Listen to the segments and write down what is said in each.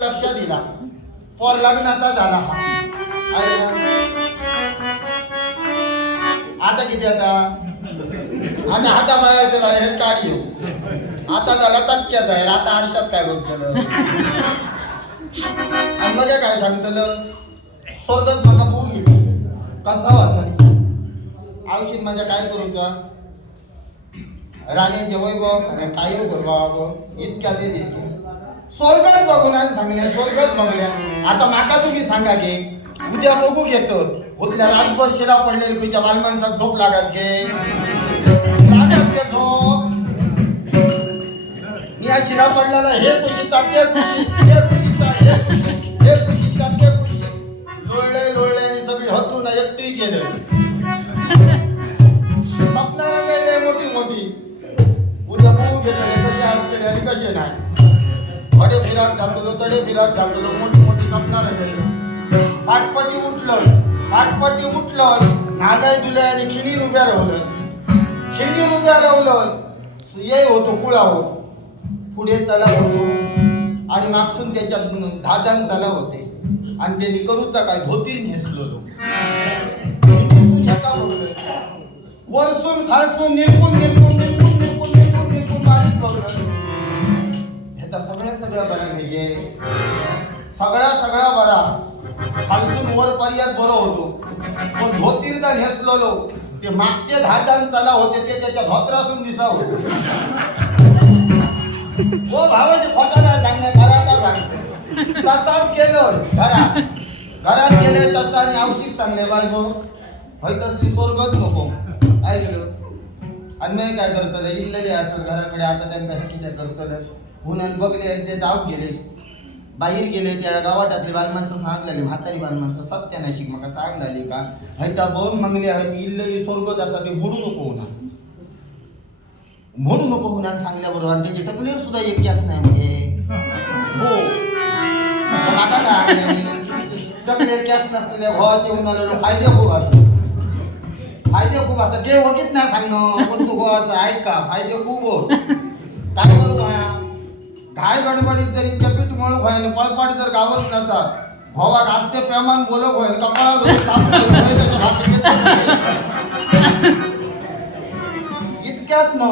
लक्ष दिला पोर लग्नाचा झाला आता किती आता हाताबायाचे झाले हे काढ येऊ आता झाला तटक्यात आहे आता आरशात काय बोलत आणि मजा काय सांगतलं स्वर्गात बघा बघू गेली कसा वाचली आवशीत माझ्या काय करू का राणीचे वैभव सांगा काय बरोबर इतक्या दे स्वर्गात बघून आज सांगले स्वर्गात बघल्या आता माका तुम्ही सांगा घे उद्या बघू घेतो उद्या रातभर शिरा पडलेली तुझ्या बालमानसात झोप लागत घे झोप मी आज शिरा पडलेला हे खुशीचा ते खुशी हे खुशीचा हे खुशी हे खुशीचा ते खुशी लोळले लोळले आणि सगळी हसून एकटी गेलं स्वप्नाला गेले मोठी मोठी उद्या बघू घेतले कसे असते आणि कसे नाही वडे फिराक घातलो तडे फिराक घातलो मोठी मोठी स्वप्न राहिली पाटपटी उठलं नालय दिलं आणि खिणीर उभ्या राहलं ये होतो कुळा हो पुढे तलाव होतो आणि मागसून त्याच्यात धाजान तलाव होते आणि त्यांनी करूचा काय धोतीर नेसलो वरसून खालसून निरपून बारीक बघलं सगळं बरं म्हणजे सगळा बरा खालसून वर पर्यंत बरं होतो पण धोतीरदा नेसलो ते मागचे धाजान चला होते ते त्याच्या धोत्रासून दिसाव हो भावाचे खोटा नाही सांगणे घरात सांगते तसाच केलं घरात गेले तसा आणि आवशिक सांगले बायको होय तसली स्वर्गच नको काय केलं अन्याय काय करतले इल्लेले असत घराकडे आता त्यांना किती करतलं हुनन बघले आणि ते जाऊन गेले बाहेर गेले त्या गावाटातली बालमाणसं सांगलेली म्हातारी बालमाणसं सत्य नाही शिक मका सांगलाली का हैता बघून मंगले हय इल्लेली स्वर्गच असा ते मोडू नको हुना सांगल्याबरोबर त्याची टकलेर सुद्धा एकच नाही म्हणजे हो माका काय टकलेर कॅस नसलेल्या भावाचे हुनाला फायदे खूप असतात जे वगीत नाही सांगणं पण तू असं ऐका फायदे खूप काय करू काय गडबडीत तरी चपीट मळ व्हायला पळपाट जर गावत नसा भावाक असते प्रेमान बोलक होईल कपाळावर इतक्यात न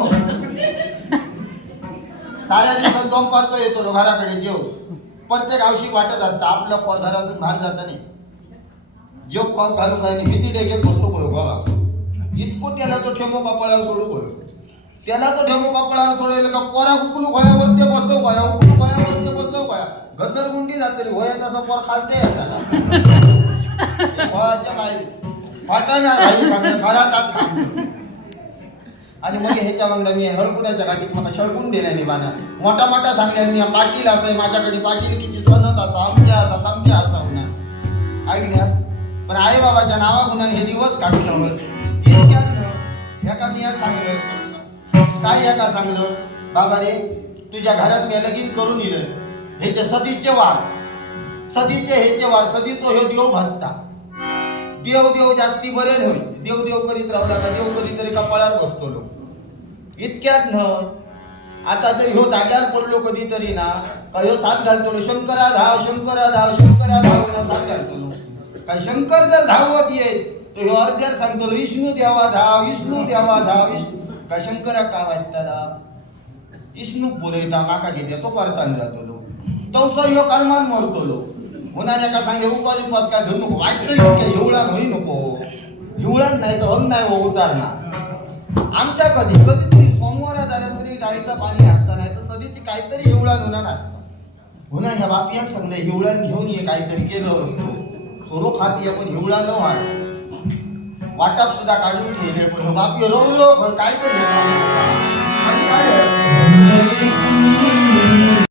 साऱ्या दिवसात दोन पारतो येतो घराकडे जेव प्रत्येक आवश्यक वाटत असतं आपल्या पडघरातून बाहेर जाता नाही जेव कॉल घालू काय भीती डेगे घुसलो करू गावा इतको त्याला तो ठेमो कपाळावर सोडू करू त्याला तो ढेमो कपळावर सोडायला का पोरा कुकलू गोयावर ते बसव गोया उकलू गोयावर ते बसव गोया घसरगुंडी जाते होय तसा पोर खालते त्याला गोयाच्या बाहेर फाटाना भाई सांगणं घरात खांब आणि मग ह्याच्या मग मी हळकुड्याच्या गाठीत मला शळकून दिल्याने बाना मोठा मोठा सांगल्या मी पाटील असं माझ्याकडे पाटील किती सणत असा अमक्या असा तमक्या असा होणार ऐकल्यास पण आई बाबाच्या नावागुणाने हे दिवस काढून हवं ह्या मी सांगलं काय या का सांगलं बाबा रे तुझ्या घरात मी लगीन करून येलं ह्याचे सदीचे वार सदीचो हे देव भरता देव जास्ती बरे होईल देव करीत राहला का देव कधीतरी कपाळावर बसतो लोक इतक्यात न आता जर ह्यो जाग्यावर पडलो कधीतरी ना का ह्यो साथ घालतो शंकरा धाव ना साथ घालतो काय शंकर जर धावत येत तो ह्यो अर्ध्यात सांगतो विष्णू द्यावा धाव का शंकरा का वाचताना विष्णू बोलयता माका घेते तो परतान जातो तवसा ह्यो कालमान मरतो होणाऱ्या का सांगे उपास काय धरू नको वाईट हिवळा नाही नको हिवळा नाही तर नाही हो उतारणार आमच्या कधी तरी सोमवारा झाल्या तरी डाळीचं पाणी असतं नाही तर सदीची काहीतरी हिवळा नुना असतं होणार ह्या बापियाक सांगले हिवळा घेऊन ये काहीतरी गेलो असतो सोरो खाती आपण हिवळा न वाटाप सुद्धा काढून ठेवले पण बापी रोवलो पण काय तरी